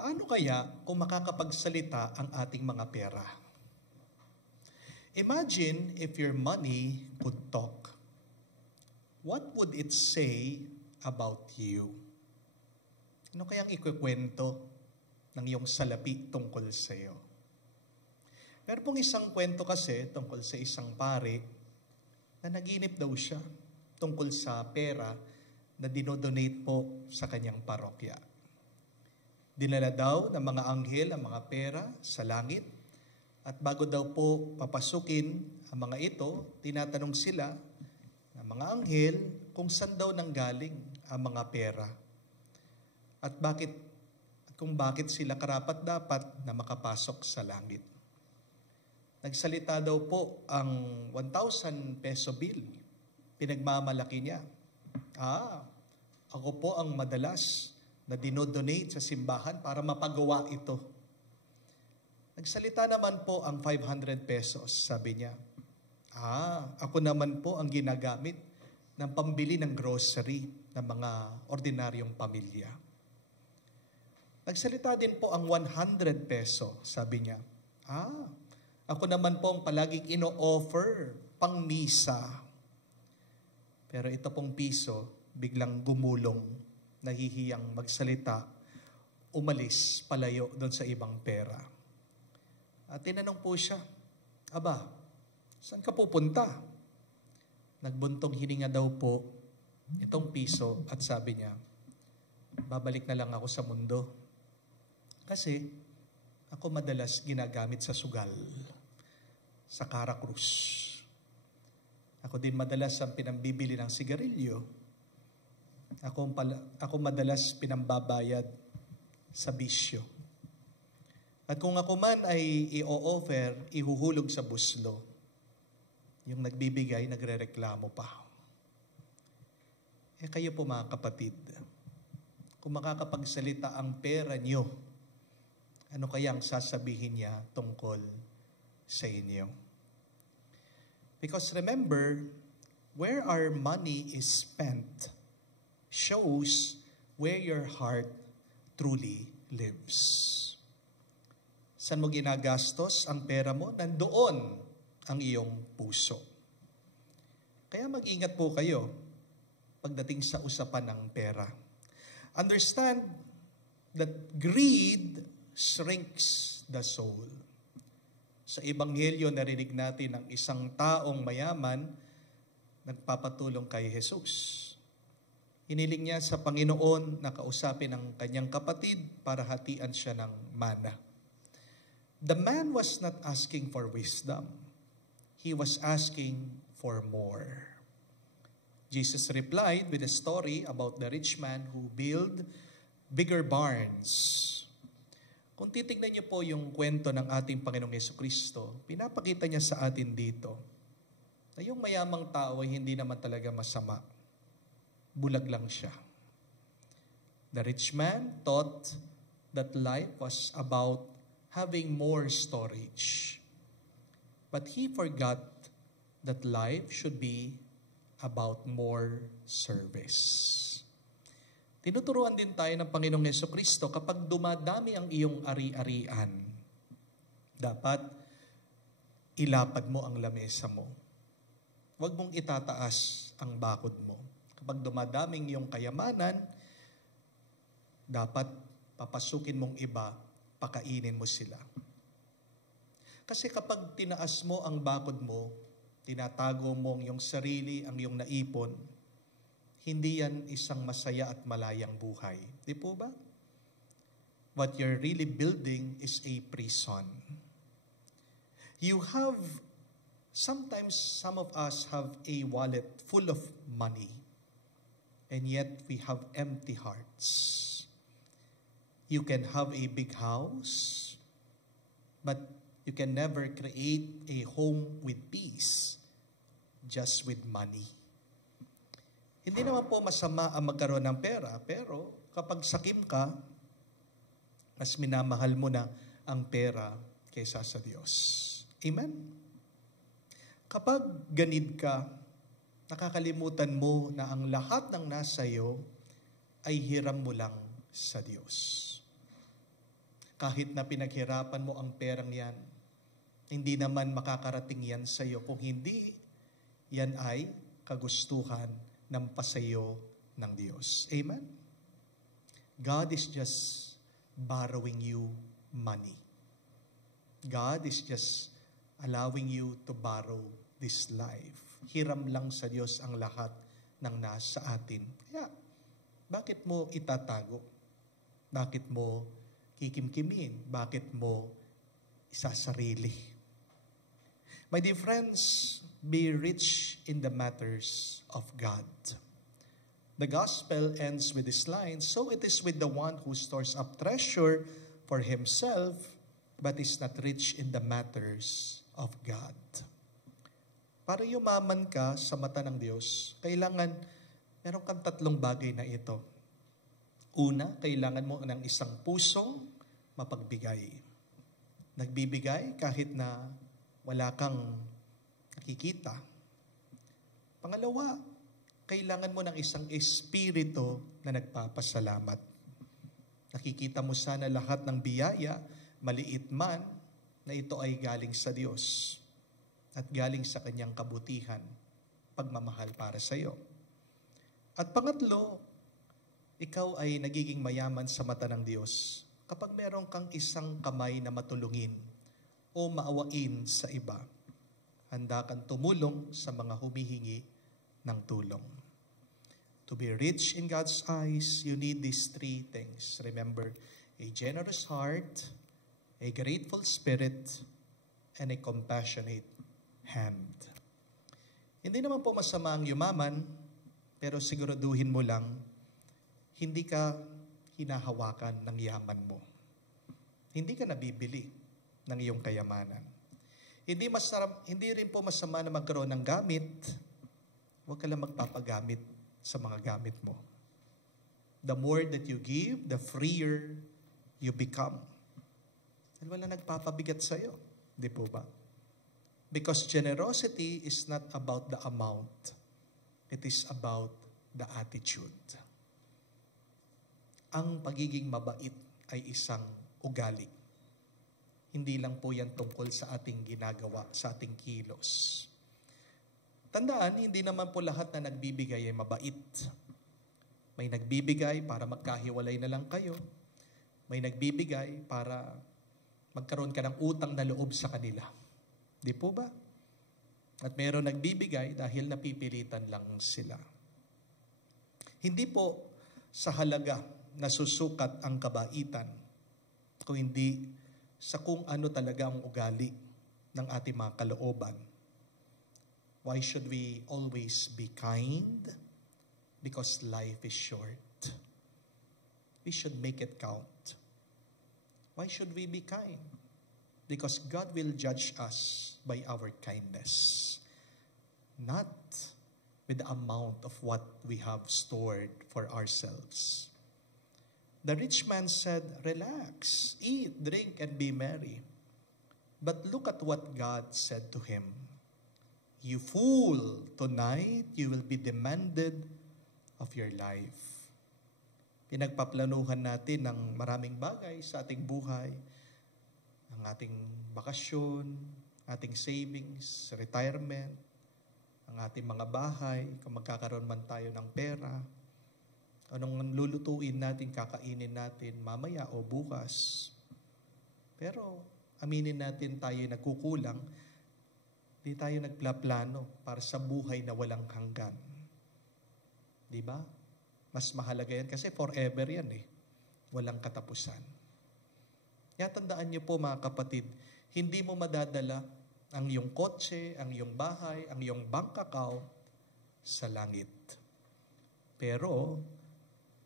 Paano kaya kung makakapagsalita ang ating mga pera? Imagine if your money could talk. What would it say about you? Ano kayang ikwekwento ng iyong salapi tungkol sa iyo? Meron pong isang kwento kasi tungkol sa isang pare na naginip daw siya tungkol sa pera na dinodonate po sa kanyang parokya. Dinala daw ng mga anghel ang mga pera sa langit at bago daw po papasukin ang mga ito, tinatanong sila ng mga anghel kung saan daw nanggaling ang mga pera at kung bakit sila karapat-dapat na makapasok sa langit. Nagsalita daw po ang 1,000 peso bill. Pinagmamalaki niya. Ako po ang madalas na dinodonate sa simbahan para mapagawa ito. Nagsalita naman po ang 500 pesos, sabi niya. Ako naman po ang ginagamit ng pambili ng grocery ng mga ordinaryong pamilya. Nagsalita din po ang 100 peso, sabi niya. Ako naman po ang palaging ino-offer pang misa. Pero ito pong piso, biglang gumulong, nahihiyang magsalita, umalis, palayo doon sa ibang pera. At tinanong po siya, saan ka pupunta? Nagbuntong hininga daw po itong piso at sabi niya, babalik na lang ako sa mundo. Kasi ako madalas ginagamit sa sugal, sa Karakrus. Ako din madalas ang pinambibili ng sigarilyo. Ako madalas pinambabayad sa bisyo. At kung ako man ay i-offer, ihuhulog sa buslo. Yung nagbibigay, nagrereklamo pa. Kayo po mga kapatid, kung makakapagsalita ang pera nyo, ano kayang sasabihin niya tungkol sa inyo? Because remember, where our money is spent shows where your heart truly lives. Saan mo ginagastos ang pera mo? Nandoon ang iyong puso. Kaya mag-ingat po kayo pagdating sa usapan ng pera. Understand that greed shrinks the soul. Sa Ebanghelyo, narinig natin ang isang taong mayaman nagpapatulong kay Jesus. Hiniling niya sa Panginoon na kausapin ang kanyang kapatid para hatian siya ng mana. The man was not asking for wisdom. He was asking for more. Jesus replied with a story about the rich man who built bigger barns. Kung titignan niyo po yung kwento ng ating Panginoong Jesucristo, pinapakita niya sa atin dito na yung mayamang tao ay hindi naman talaga masama. Bulag lang siya. The rich man thought that life was about having more storage. But he forgot that life should be about more service. Tinuturuan din tayo ng Panginoong Jesucristo kapag dumadami ang iyong ari-arian, dapat ilapad mo ang lamesa mo. Huwag mong itataas ang bakod mo. Kapag dumadaming iyong kayamanan, dapat papasukin mong iba, pakainin mo sila. Kasi kapag tinaas mo ang bakod mo, tinatago mo ang iyong sarili, ang iyong naipon, hindi yan isang masaya at malayang buhay. Di po ba? What you're really building is a prison. Sometimes some of us have a wallet full of money, and yet we have empty hearts. You can have a big house, but you can never create a home with peace just with money. Hindi naman po masama ang magkaroon ng pera, pero kapag sakim ka, mas minamahal mo na ang pera kaysa sa Diyos. Amen? Kapag ganid ka, nakakalimutan mo na ang lahat ng nasa iyo ay hiram mo lang sa Diyos. Kahit na pinaghirapan mo ang perang yan, hindi naman makakarating yan sa iyo kung hindi yan ay kagustuhan ng pasayo ng Diyos. Amen? God is just borrowing you money. God is just allowing you to borrow this life. Hiram lang sa Diyos ang lahat ng nasa atin. Kaya, bakit mo itatago? Bakit mo kikimkimin? Bakit mo isasarili? My dear friends, be rich in the matters of God. The gospel ends with this line, so it is with the one who stores up treasure for himself, but is not rich in the matters of God. Para yumaman ka sa mata ng Diyos, kailangan meron kang tatlong bagay na ito. Una, kailangan mo ng isang pusong mapagbigay. Nagbibigay kahit na wala kang nakikita. Pangalawa, kailangan mo ng isang espiritu na nagpapasalamat. Nakikita mo sana lahat ng biyaya, maliit man, na ito ay galing sa Diyos at galing sa kanyang kabutihan, pagmamahal para sa iyo. At pangatlo, ikaw ay nagiging mayaman sa mata ng Diyos kapag meron kang isang kamay na matulungin o maawain sa iba. Handa kang tumulong sa mga humihingi ng tulong. To be rich in God's eyes, you need these three things. Remember, a generous heart, a grateful spirit, and a compassionate hand. Hindi naman po masama ang yumaman, pero siguraduhin mo lang, hindi ka hinahawakan ng yaman mo. Hindi ka nabibili ng iyong kayamanan. Hindi rin po masama na magkaroon ng gamit. Huwag ka lang magpapagamit sa mga gamit mo. The more that you give, the freer you become. Dahil wala nagpapabigat sa iyo. Di po ba? Because generosity is not about the amount. It is about the attitude. Ang pagiging mabait ay isang ugali. Hindi lang po yan tungkol sa ating ginagawa, sa ating kilos. Tandaan, hindi naman po lahat na nagbibigay ay mabait. May nagbibigay para magkahiwalay na lang kayo. May nagbibigay para magkaroon ka ng utang na loob sa kanila. Di po ba? At mayroon nagbibigay dahil napipilitan lang sila. Hindi po sa halaga nasusukat ang kabaitan, kung hindi sa kung ano talaga ang ugali ng ating mga kalooban. Why should we always be kind? Because life is short. We should make it count. Why should we be kind? Because God will judge us by our kindness, not with the amount of what we have stored for ourselves. The rich man said, "Relax, eat, drink, and be merry." But look at what God said to him. "You fool, tonight you will be demanded of your life." Pinagpaplanuhan natin ng maraming bagay sa ating buhay, ang ating bakasyon, ating savings, retirement, ang ating mga bahay, kung magkakaroon man tayo ng pera, anong lulutuin natin, kakainin natin mamaya o bukas. Pero aminin natin tayo nagkukulang, di tayo nagplaplano para sa buhay na walang hanggan. Di ba? Mas mahalaga yan kasi forever yan eh. Walang katapusan. Kaya tandaan niyo po mga kapatid, hindi mo madadala ang iyong kotse, ang iyong bahay, ang iyong bank account sa langit. Pero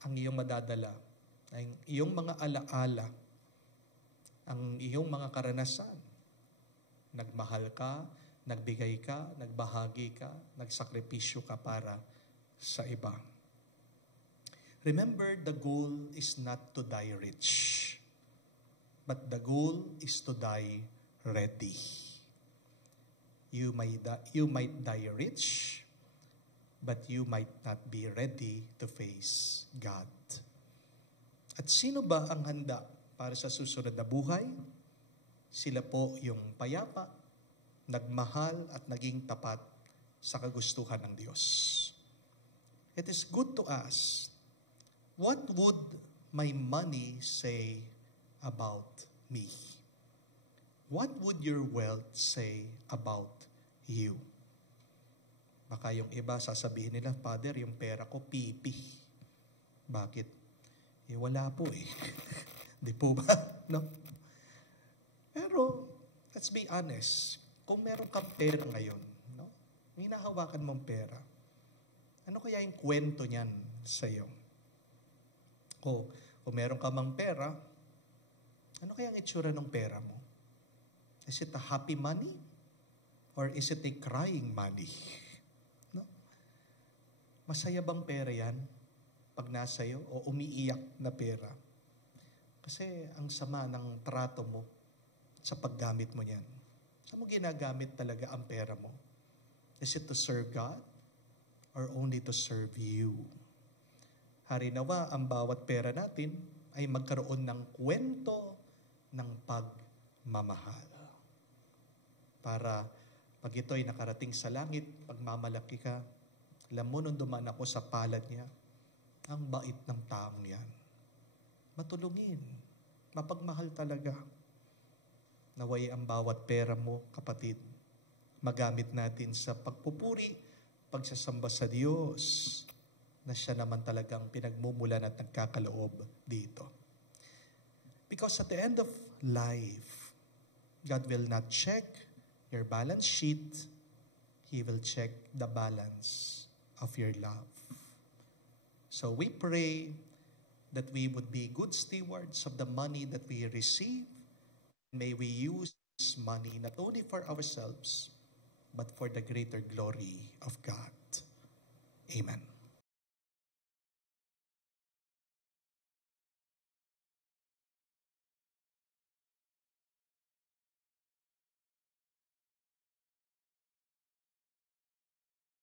ang iyong madadala ay iyong mga alaala, ang iyong mga karanasan. Nagmahal ka, nagbigay ka, nagbahagi ka, nagsakripisyo ka para sa iba. Remember, the goal is not to die rich, but the goal is to die ready. You might die rich, but you might not be ready to face God. At sino ba ang handa para sa susunod na buhay. Sila po yung payapa, nagmahal at naging tapat sa kagustuhan ng Diyos. It is good to ask, what would my money say about me? What would your wealth say about you? Baka yung iba sasabihin nila, Father, yung pera ko pipi. Bakit? Wala po eh. Di po ba? No? Pero, let's be honest. Kung meron kang pera ngayon, no? Hinahawakan mong pera, ano kaya yung kwento niyan sa iyo? Kung meron ka mang pera, ano kaya ang itsura ng pera mo? Is it a happy money? Or is it a crying money? No? Masaya bang pera yan pag nasa iyo? O umiiyak na pera? Kasi ang sama ng trato mo sa paggamit mo niyan. Saan mo ginagamit talaga ang pera mo? Is it to serve God? Or only to serve you? Harinawa, ang bawat pera natin ay magkaroon ng kwento ng pagmamahal. Para pag ito'y nakarating sa langit, pagmamalaki ka, alam mo nung dumaan ako sa palad niya, ang bait ng taong yan. Matulungin, mapagmahal talaga. Naway ang bawat pera mo, kapatid, magamit natin sa pagpupuri, pagsasamba sa Diyos, na siya naman talagang pinagmumulan at nagkakaloob dito. Because at the end of life, God will not check your balance sheet, He will check the balance of your love. So we pray that we would be good stewards of the money that we receive. May we use this money not only for ourselves, but for the greater glory of God. Amen.